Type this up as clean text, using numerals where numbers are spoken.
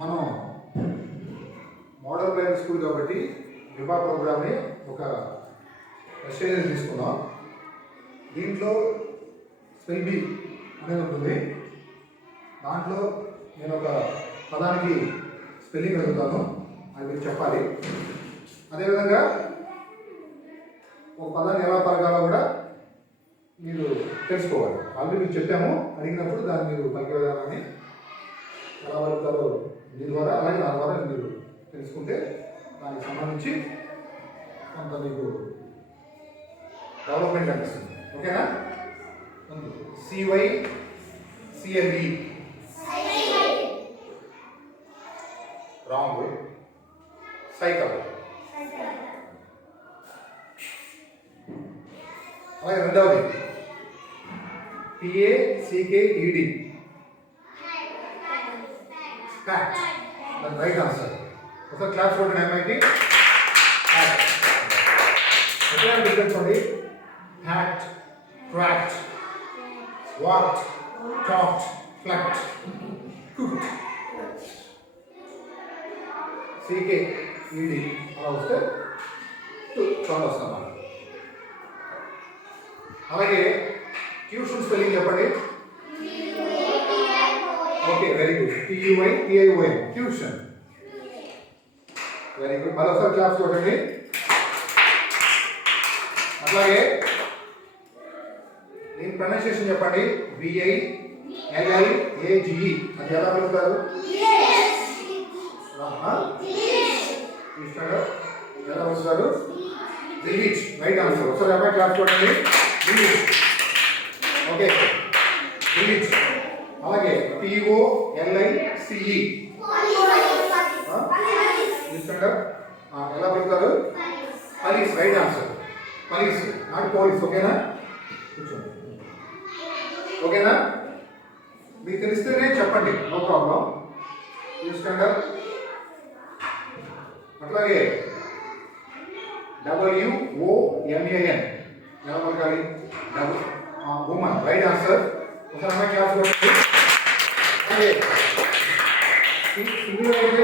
మనం model private school కాబట్టి విభా ప్రోగ్రామ్ని ఒక మెసేజ్ తీసుకుందాం. దీంట్లో స్పెల్ బీ అనేది ఉంటుంది. దాంట్లో నేను ఒక పదానికి స్పెల్లింగ్ అడుగుతాను, అది మీరు చెప్పాలి. అదేవిధంగా ఒక పదాన్ని ఎలా పలకాలో కూడా మీరు తెలుసుకోవాలి. ఆల్రెడీ మీరు చెప్పాము, అడిగినప్పుడు దాన్ని మీరు పలికే విధానాన్ని ఎలా పలుకుతారో మీ ద్వారా అలాగే నా ద్వారా మీరు తెలుసుకుంటే దానికి సంబంధించి కొంత మీకు డెవలప్మెంట్ అనిపిస్తుంది. ఓకేనా? CYCLE wrong, cycle. అలాగే రెండవది PACKED ఫ్యాక్ట్. దాని రైట్ ఆన్సర్. ఒకసారి క్లాస్ కొట్టిన అమ్మాయికి ఎట్లా డిఫరెన్స్ ఉంది? Packed, tracked, whacked, tacked, plucked, cooked. CKED అలా వస్తే సౌండ్ వస్తాం మనం. అలాగే ట్యూషన్ స్పెల్లింగ్ చెప్పండి. Okay, very good. TUITION tuition. Very good. మరోసారి క్లాస్ చూడండి. అట్లాగే దీని ప్రొనౌన్సియేషన్ చెప్పండి. VILLAGE. అది ఎలా పలుకుతారు? ఎలా పలుకుతారు? విలేజ్. Right answer. ఒకసారి అబ్బాయి క్లాస్ చూడండి. విలేజ్. Okay, village. అలాగే POLICE. ఎలా పలుకుతారు? Police. Right answer. Police, not police. ఓకేనా? కూర్చోండి. ఓకేనా? మీకు తెలిస్తేనే చెప్పండి, నో ప్రాబ్లం. చూసుకోండి. అట్లాగే WOMAN ఎలా పలకాలి? ఉమన్. Right answer. ఒకసారి అమ్మాయి క్లాస్ కొట్టండి. అలాగే సింగిల్ అయితే